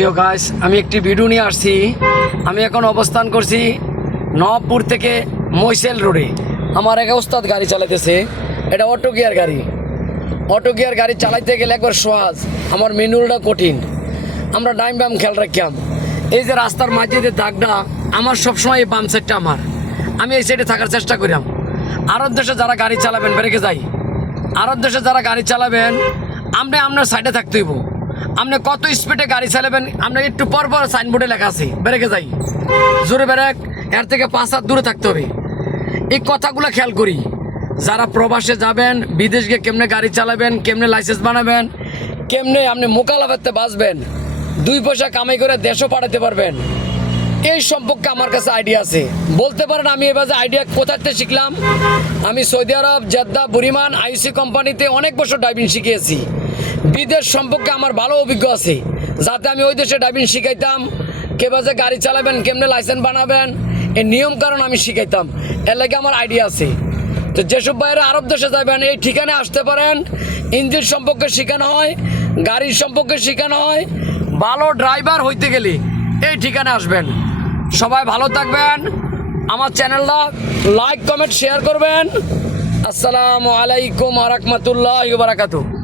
প্রিয় গাইস, আমি একটি ভিডিও নিয়ে আসছি। আমি এখন অবস্থান করছি নবাবপুর থেকে মৈশেল রোডে। আমার এক ওস্তাদ গাড়ি চালাইতেছে, এটা অটো গিয়ার গাড়ি। অটো গিয়ার গাড়ি চালাইতে গেলে একবার সহজ, আমার ম্যানুয়ালটা কঠিন। আমরা ডাইম বাম খেয়াল রাখলাম। এই যে রাস্তার মাঝে যে দাগটা, আমার সবসময় এই বাম সাইডটা আমি এই সাইডে থাকার চেষ্টা করিলাম। আরব দেশে যারা গাড়ি চালাবেন বেরেকে যাই, আরব দেশে যারা গাড়ি চালাবেন আপনার সাইডে থাকতে হইব। আপনি কত স্পিডে গাড়ি চালাবেন আপনার একটু পর পর সাইনবোর্ডে লেখা আছে ব্রেকে যাই, জোরে ব্রেক, এর থেকে 5 হাত দূরে থাকতে হবে। এই কথাগুলো খেয়াল করি। যারা প্রবাসে যাবেন, বিদেশ গিয়ে কেমনে গাড়ি চালাবেন, কেমনে লাইসেন্স বানাবেন, কেমনে আপনি মোকালাফাতে বাঁচবেন, 2 পয়সা কামাই করে দেশও পাঠাতে পারবেন, এই সম্পর্কে আমার কাছে আইডিয়া আছে। বলতে পারেন আমি এবার আইডিয়া কোথাতে শিখলাম। আমি সৌদি আরব, জেদ্দা, বুরিমান আইসি কোম্পানিতে অনেক বছর ড্রাইভিং শিখিয়েছি। বিদেশ সম্পর্কে আমার ভালো অভিজ্ঞ আছে, যাতে আমি ওই দেশে ড্রাইভিং শিখাইতাম। কেবাজে গাড়ি চালাবেন, কেমনে লাইসেন্স বানাবেন, এই নিয়ম কারণ আমি শিখাইতাম। এর লাগে আমার আইডিয়া আছে। তো যেসব ভাইয়েরা আরব দেশে যাবেন এই ঠিকানায় আসতে পারেন। ইঞ্জিন সম্পর্কে শেখানো হয়, গাড়ির সম্পর্কে শেখানো হয়। ভালো ড্রাইভার হইতে গেলে এই ঠিকানায় আসবেন। সবাই ভালো থাকবেন। আমার চ্যানেলটা লাইক, কমেন্ট, শেয়ার করবেন। আসসালামু আলাইকুম ওয়া রাহমাতুল্লাহি ওয়া বারাকাতুহু।